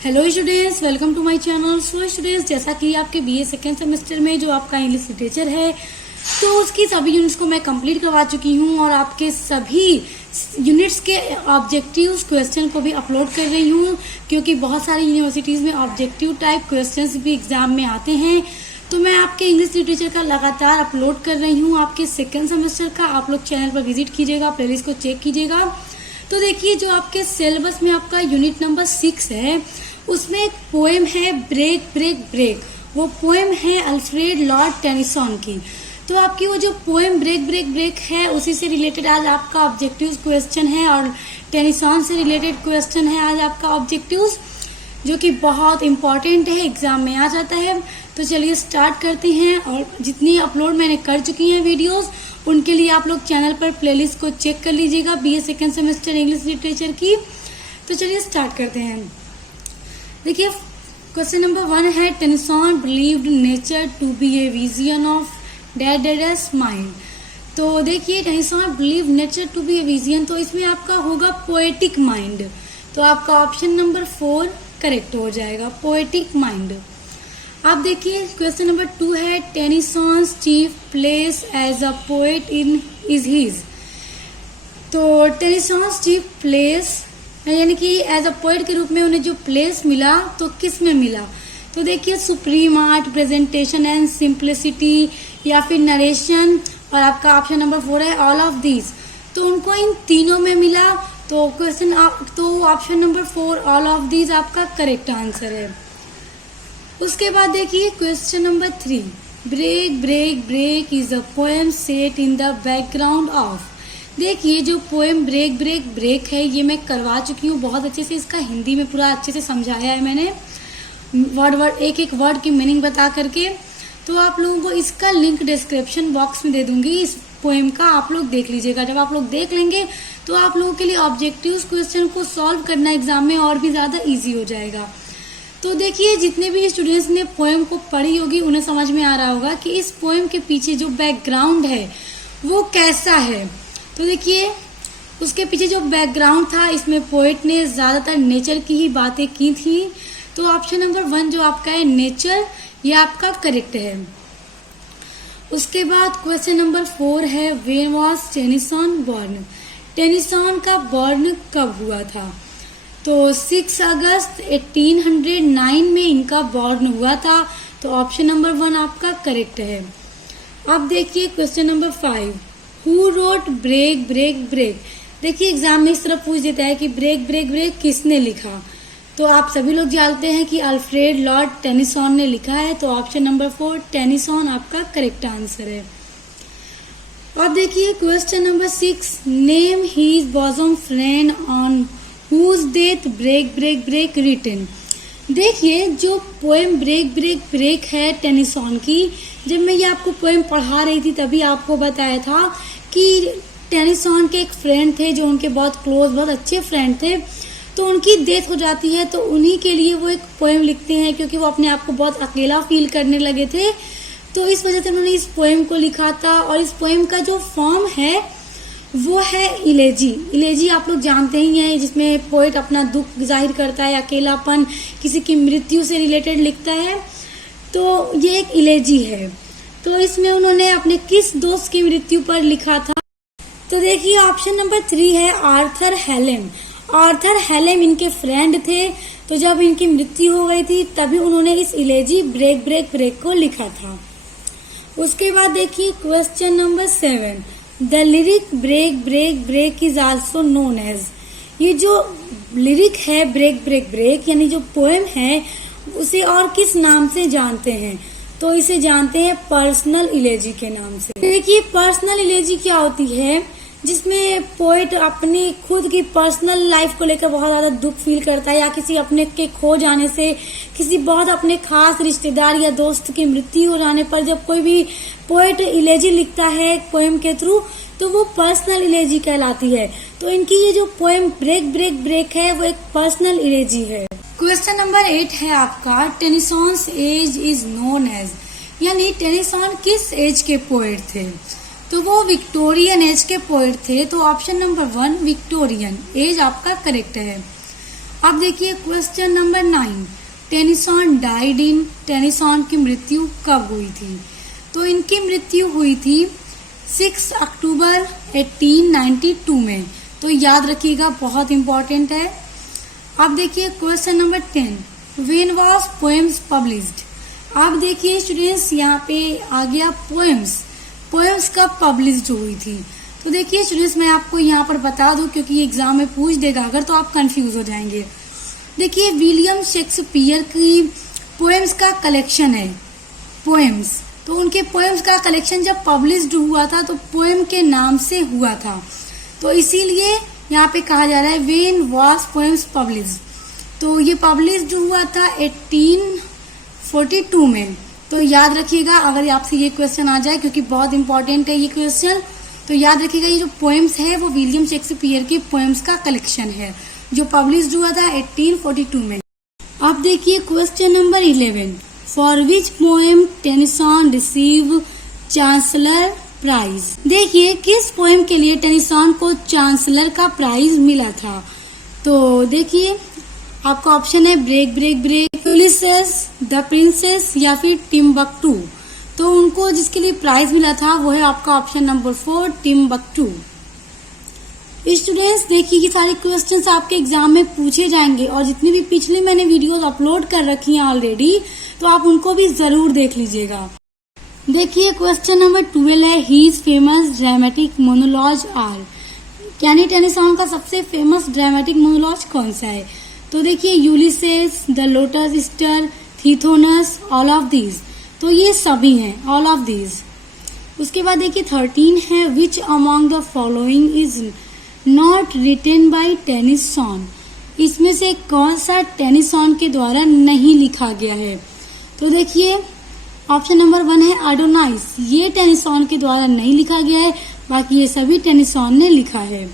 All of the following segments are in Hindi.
Hello students, welcome to my channel. So students, जैसा कि आपके बीए सेकेंड सेमेस्टर में जो आपका इंग्लिश लिटरेचर है तो उसकी सभी यूनिट्स को मैं कंप्लीट करवा चुकी हूँ और आपके सभी यूनिट्स के ऑब्जेक्टिव्स क्वेश्चन को भी अपलोड कर रही हूँ, क्योंकि बहुत सारी यूनिवर्सिटीज़ में ऑब्जेक्टिव टाइप क्वेश्चंस भी एग्जाम में आते हैं। तो मैं आपके इंग्लिश लिटरेचर का लगातार अपलोड कर रही हूँ। आपके सेकेंड सेमेस्टर का आप लोग चैनल पर विजिट कीजिएगा, प्लेलिस्ट को चेक कीजिएगा। तो देखिए, जो आपके सिलेबस में आपका यूनिट नंबर 6 है उसमें एक पोएम है ब्रेक ब्रेक ब्रेक। वो पोएम है अल्फ्रेड लॉर्ड टेनिसन की। तो आपकी वो जो पोएम ब्रेक ब्रेक ब्रेक है उसी से रिलेटेड आज आपका ऑब्जेक्टिव्स क्वेश्चन है और टेनिसन से रिलेटेड क्वेश्चन है आज आपका ऑब्जेक्टिव्स, जो कि बहुत इंपॉर्टेंट है, एग्जाम में आ जाता है। तो चलिए स्टार्ट करते हैं। और जितनी अपलोड मैंने कर चुकी हैं वीडियोस, उनके लिए आप लोग चैनल पर प्लेलिस्ट को चेक कर लीजिएगा BA second semester English literature की। तो चलिए स्टार्ट करते हैं। देखिए, क्वेश्चन नंबर 1 है, Tennyson believed nature to be a vision of deadest mind. तो देखिए, Tennyson believe nature to be a vision, तो इसमें आपका होगा पोएटिक माइंड। तो आपका ऑप्शन नंबर 4 करेक्ट हो जाएगा, पोएटिक माइंड। आप देखिए, क्वेश्चन नंबर 2 है, Tennyson's chief place as a poet in is his. तो टेनिसन्स चीफ प्लेस यानी कि एज अ पोएट के रूप में उन्हें जो प्लेस मिला तो किस में मिला? तो देखिए, supreme art, presentation and simplicity, या फिर नरेशन, और आपका ऑप्शन नंबर 4 है ऑल ऑफ दीज। तो उनको इन तीनों में मिला। तो क्वेश्चन तो option number 4 all of these आपका करेक्ट आंसर है। उसके बाद देखिए, question number 3, break break break is a poem set in the background of. देखिए, जो पोएम ब्रेक ब्रेक ब्रेक है ये मैं करवा चुकी हूँ बहुत अच्छे से। इसका हिंदी में पूरा अच्छे से समझाया है मैंने, वर्ड एक एक वर्ड की मीनिंग बता करके। तो आप लोगों को इसका लिंक डिस्क्रिप्शन बॉक्स में दे दूंगी, इस पोएम का आप लोग देख लीजिएगा। जब आप लोग देख लेंगे तो आप लोगों के लिए ऑब्जेक्टिव्स क्वेश्चन को सॉल्व करना एग्जाम में और भी ज़्यादा ईजी हो जाएगा। तो देखिए, जितने भी स्टूडेंट्स ने पोएम को पढ़ी होगी उन्हें समझ में आ रहा होगा कि इस पोएम के पीछे जो बैकग्राउंड है वो कैसा है। तो देखिए, उसके पीछे जो बैकग्राउंड था, इसमें पोएट ने ज़्यादातर नेचर की ही बातें की थी। तो ऑप्शन नंबर 1 जो आपका है नेचर, ये आपका करेक्ट है। उसके बाद क्वेश्चन नंबर 4 है, when was Tennyson born. Tennyson का बॉर्न कब हुआ था? तो 6 अगस्त 1809 में इनका बॉर्न हुआ था। तो ऑप्शन नंबर 1 आपका करेक्ट है। अब देखिए, question number 5, who wrote break break break. देखिए, एग्जाम में इस तरह पूछ देता है कि ब्रेक ब्रेक ब्रेक किसने लिखा। तो आप सभी लोग जानते हैं कि अल्फ्रेड लॉर्ड टेनिसन ने लिखा है। तो ऑप्शन नंबर 4 टेनिसन आपका करेक्ट आंसर है। अब देखिए, question number 6, name his bosom friend on whose death break break break written. देखिए, जो पोएम ब्रेक ब्रेक ब्रेक है टेनिसन की, जब मैं ये आपको पोएम पढ़ा रही थी तभी आपको बताया था कि टेनिसन के एक फ्रेंड थे जो उनके बहुत क्लोज, बहुत अच्छे फ्रेंड थे। तो उनकी डेथ हो जाती है तो उन्हीं के लिए वो एक पोएम लिखते हैं, क्योंकि वो अपने आप को बहुत अकेला फील करने लगे थे। तो इस वजह से उन्होंने इस पोएम को लिखा था। और इस पोएम का जो फॉर्म है वो है इलेजी। इलेजी आप लोग जानते ही हैं, जिसमें पोएट अपना दुख जाहिर करता है, अकेलापन, किसी की मृत्यु से रिलेटेड लिखता है। तो ये एक इलेजी है। तो इसमें उन्होंने अपने किस दोस्त की मृत्यु पर लिखा था? तो देखिए, ऑप्शन नंबर 3 है आर्थर हेलेम। आर्थर हेलेम इनके फ्रेंड थे। तो जब इनकी मृत्यु हो गई थी तभी उन्होंने इस इलेजी ब्रेक ब्रेक ब्रेक को लिखा था। उसके बाद देखिए, question number 7, the lyric break break break is also known as. ये जो लिरिक है ब्रेक ब्रेक ब्रेक यानी जो पोएम है, उसे और किस नाम से जानते हैं? तो इसे जानते हैं पर्सनल इलेजी के नाम से। देखिए, पर्सनल इलेजी क्या होती है? जिसमें पोएट अपनी खुद की पर्सनल लाइफ को लेकर बहुत ज्यादा दुख फील करता है, या किसी अपने के खो जाने से, किसी बहुत अपने खास रिश्तेदार या दोस्त की मृत्यु हो जाने पर जब कोई भी पोएट इलेजी लिखता है पोएम के थ्रू, तो वो पर्सनल इलेजी कहलाती है। तो इनकी ये जो पोएम ब्रेक ब्रेक ब्रेक है वो एक पर्सनल इलेजी है। क्वेश्चन नंबर 8 है आपका, Tennyson's age is known as. यानी टेनिसन किस एज के पोएट थे? तो वो विक्टोरियन एज के पोएट थे। तो ऑप्शन नंबर 1 विक्टोरियन एज आपका करेक्ट है। अब देखिए question number 9, Tennyson died in, Tennyson की मृत्यु कब हुई थी? तो इनकी मृत्यु हुई थी 6 अक्टूबर 1892 में। तो याद रखिएगा, बहुत इंपॉर्टेंट है। अब देखिए question number 10, when was poems published? अब देखिए स्टूडेंट्स, यहाँ पे आ गया पोएम्स कब पब्लिश्ड हुई थी? तो देखिए स्टूडेंट्स, मैं आपको यहाँ पर बता दूं क्योंकि एग्जाम में पूछ देगा अगर, तो आप कंफ्यूज हो जाएंगे। देखिए विलियम शेक्सपियर की पोएम्स का कलेक्शन है पोएम्स, तो उनके पोएम्स का कलेक्शन जब पब्लिश्ड हुआ था तो पोएम के नाम से हुआ था, तो इसीलिए यहाँ पे कहा जा रहा है व्हेन वाज पोएम्स पब्लिश्ड। तो ये पब्लिश्ड हुआ था 1842 में। तो याद रखिएगा अगर आपसे ये क्वेश्चन आ जाए, क्योंकि बहुत इंपॉर्टेंट है ये क्वेश्चन, तो याद रखिएगा ये जो पोएम्स है वो विलियम शेक्सपियर के पोएम्स का कलेक्शन है जो पब्लिश्ड हुआ था 1842 में। अब देखिए question number 11, for which poem Tennyson receive chancellor prize? देखिए किस पोएम के लिए टेनिसन को चांसलर का प्राइज मिला था? तो देखिए आपका ऑप्शन है break break break, Ulysses, the princess या फिर टिम्बक्टू। तो उनको जिसके लिए प्राइज मिला था वो है आपका ऑप्शन नंबर 4, टिम्बक्टू। स्टूडेंट्स देखिए ये सारे क्वेश्चंस आपके एग्जाम में पूछे जाएंगे और जितनी भी पिछली मैंने वीडियोस अपलोड कर रखी हैं ऑलरेडी, तो आप उनको भी जरूर देख लीजिएगा। देखिए क्वेश्चन नंबर 12 है, हीज फेमस ड्रामेटिक मोनोलॉज आर, यानी टेनिसन का सबसे फेमस ड्रामेटिक मोनोलॉज कौन सा है? तो देखिए यूलिसेस, द लोटस ईस्टर, थीथोनस, ऑल ऑफ दीज। तो ये सभी हैं, ऑल ऑफ दीज। उसके बाद देखिए 13 है, which among the following is not written by Tennyson? इसमें से कौन सा टेनिसन के द्वारा नहीं लिखा गया है? तो देखिए ऑप्शन नंबर 1 है एडोनाइस, ये टेनिसन के द्वारा नहीं लिखा गया है, बाकी ये सभी टेनिसन ने लिखा है।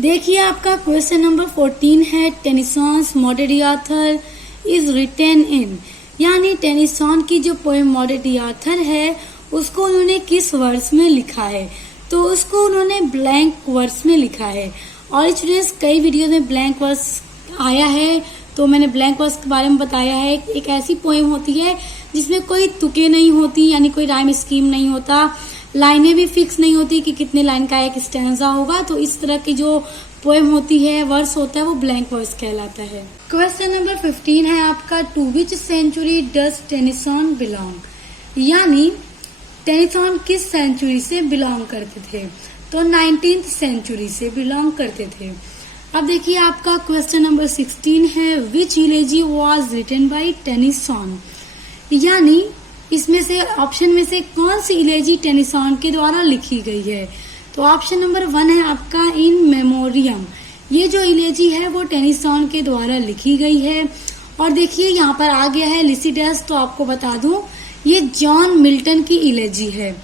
देखिए आपका क्वेश्चन नंबर 14 है, Tennyson's Morte d'Arthur is written in, यानी टेनिसन की जो पोएम मॉडेडी आर्थर है उसको उन्होंने किस वर्ष में लिखा है? तो उसको उन्होंने ब्लैंक वर्स में लिखा है। और स्टूडेंट्स कई वीडियो में ब्लैंक वर्स आया है, तो मैंने ब्लैंक वर्स के बारे में बताया है। एक ऐसी पोएम होती है जिसमें कोई तुके नहीं होती, यानी कोई राइम स्कीम नहीं होता, लाइनें भी फिक्स नहीं होती कि कितने लाइन का एक स्टैंजा होगा। तो इस तरह की जो पोएम होती है, वर्स होता है, वो ब्लैंक वर्स कहलाता है। क्वेश्चन नंबर 15 है आपका, to which century does Tennyson belong, यानी टेनिसन किस सेंचुरी से बिलोंग करते थे? तो 19th सेंचुरी से बिलोंग करते थे। अब देखिए आपका क्वेश्चन नंबर 16 है, which elegy was written by Tennyson, यानी इसमें से ऑप्शन में से कौन सी इलेजी टेनिसन के द्वारा लिखी गई है? तो ऑप्शन नंबर 1 है आपका इन मेमोरियम, ये जो इलेजी है वो टेनिसन के द्वारा लिखी गई है। और देखिए यहाँ पर आ गया है लिसिडस, तो आपको बता दूं ये जॉन मिल्टन की इलेजी है।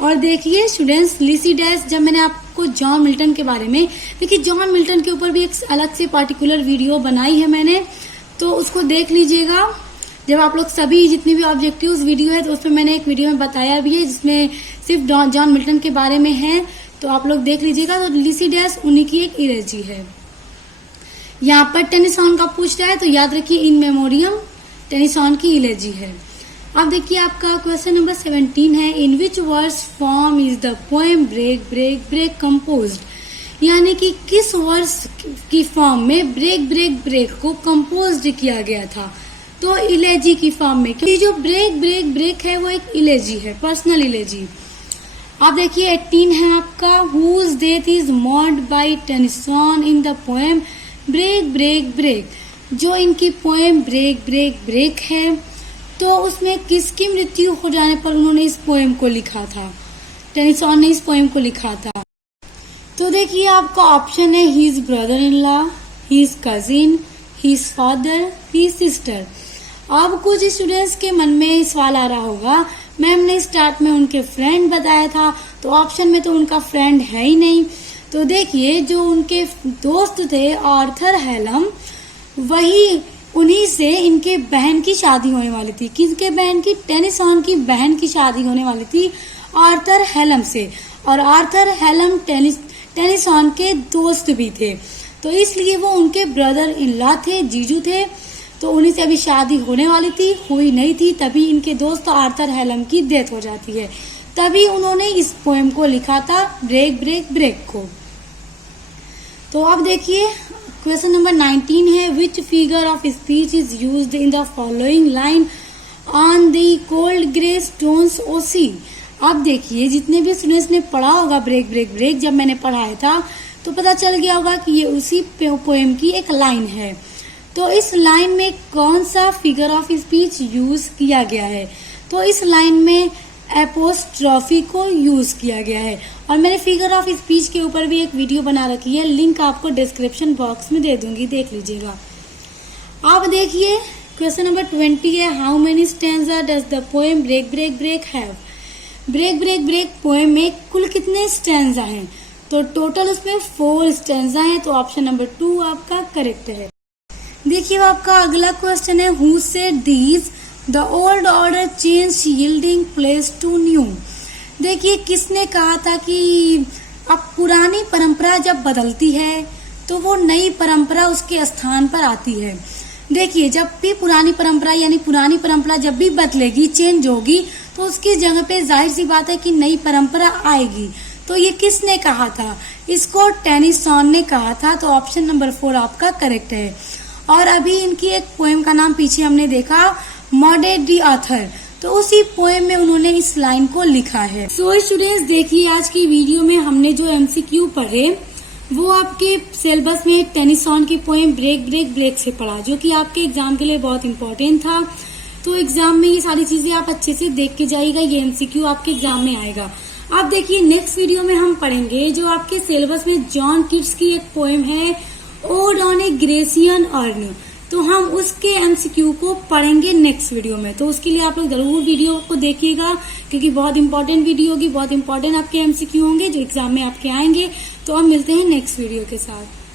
और देखिए स्टूडेंट्स लिसिडस, जब मैंने आपको जॉन मिल्टन के बारे में, देखिए जॉन मिल्टन के ऊपर भी एक अलग से पार्टिकुलर वीडियो बनाई है मैंने, तो उसको देख लीजिएगा। जब आप लोग सभी जितनी भी ऑब्जेक्टिव्स वीडियो है तो उसमें मैंने एक वीडियो में बताया भी है जिसमें सिर्फ जॉन मिल्टन के बारे में है, तो आप लोग देख लीजिएगा। तो लिसिडस उन्हीं की एक इलेजी है। यहाँ पर टेनिसन का पूछ रहा है तो याद रखिए इन मेमोरियम टेनिसन की इलेजी है। अब देखिए आपका क्वेश्चन नंबर 17 है, in which verse form is the poem break break break composed, यानी कि किस वर्स की फॉर्म में ब्रेक ब्रेक ब्रेक को कंपोज्ड किया गया था? तो इलेजी की फॉर्म में, क्योंकि जो ब्रेक ब्रेक ब्रेक है वो एक इलेजी है, पर्सनल इलेजी। अब देखिए 18 है आपका, whose death is mourned by Tennyson in the poem break break break, जो इनकी पोएम ब्रेक ब्रेक ब्रेक है तो उसमें किसकी मृत्यु हो जाने पर उन्होंने इस पोएम को लिखा था? टेनिसन ने इस पोएम को लिखा था। तो देखिए आपका ऑप्शन है his brother in law, his cousin, his father, his sister. अब कुछ स्टूडेंट्स के मन में सवाल आ रहा होगा, मैम ने स्टार्ट में उनके फ्रेंड बताया था, तो ऑप्शन में तो उनका फ्रेंड है ही नहीं। तो देखिए जो उनके दोस्त थे आर्थर हेलम, वही उन्हीं से इनके बहन की शादी होने वाली थी। किसके बहन की? टेनिसन की बहन की शादी होने वाली थी आर्थर हेलम से, और आर्थर हेलम टेनिसन के दोस्त भी थे। तो इसलिए वो उनके ब्रदर इन लॉ थे, जीजू थे। तो उन्हीं से अभी शादी होने वाली थी, हुई नहीं थी, तभी इनके दोस्त आर्थर हेलम की डेथ हो जाती है। तभी उन्होंने इस पोएम को लिखा था, ब्रेक ब्रेक ब्रेक को। तो अब देखिए क्वेश्चन नंबर 19 है, which figure of speech is used in the following line on the cold grey stones O sea. अब देखिए जितने भी स्टूडेंट्स ने पढ़ा होगा ब्रेक ब्रेक ब्रेक, जब मैंने पढ़ाया था तो पता चल गया होगा कि ये उसी पोएम की एक लाइन है। तो इस लाइन में कौन सा फिगर ऑफ स्पीच यूज किया गया है? तो इस लाइन में एपोस्ट्रॉफी को यूज किया गया है। और मैंने फिगर ऑफ स्पीच के ऊपर भी एक वीडियो बना रखी है, लिंक आपको डिस्क्रिप्शन बॉक्स में दे दूंगी, देख लीजिएगा। अब देखिए क्वेश्चन नंबर 20 है, how many stanza does the poem break break break have. Break break break poem में कुल कितने स्टैंजा हैं? तो टोटल उसमें 4 स्टैंजा हैं। तो ऑप्शन नंबर 2 आपका करेक्ट है। देखिए आपका अगला क्वेश्चन है, who said this the old order change yielding place to new. देखिए किसने कहा था कि अब पुरानी परंपरा जब बदलती है तो वो नई परंपरा उसके स्थान पर आती है। देखिए जब भी पुरानी परंपरा यानी पुरानी परंपरा जब भी बदलेगी, चेंज होगी, तो उसकी जगह पे जाहिर सी बात है कि नई परंपरा आएगी। तो ये किसने कहा था? इसको टेनिसन ने कहा था। तो ऑप्शन नंबर 4 आपका करेक्ट है। और अभी इनकी एक पोएम का नाम पीछे हमने देखा, मॉडर्न दी ऑथर, तो उसी पोएम में उन्होंने इस लाइन को लिखा है। सो स्टूडेंट्स देखिए आज की वीडियो में हमने जो एमसीक्यू पढ़े वो आपके सिलेबस में टेनिसन की पोएम ब्रेक ब्रेक ब्रेक से पढ़ा, जो कि आपके एग्जाम के लिए बहुत इंपॉर्टेंट था। तो एग्जाम में ये सारी चीजें आप अच्छे से देख के जाइएगा, ये एमसीक्यू आपके एग्जाम में आएगा। अब देखिए नेक्स्ट वीडियो में हम पढ़ेंगे जो आपके सिलेबस में जॉन किट्स की एक पोएम है, odd on A Grecian earn. तो हम उसके एमसीक्यू को पढ़ेंगे नेक्स्ट वीडियो में। तो उसके लिए आप लोग जरूर वीडियो को देखिएगा, क्योंकि बहुत इंपॉर्टेंट वीडियो होगी, बहुत इंपॉर्टेंट आपके एमसीक्यू होंगे जो एग्जाम में आपके आएंगे। तो हम मिलते हैं नेक्स्ट वीडियो के साथ।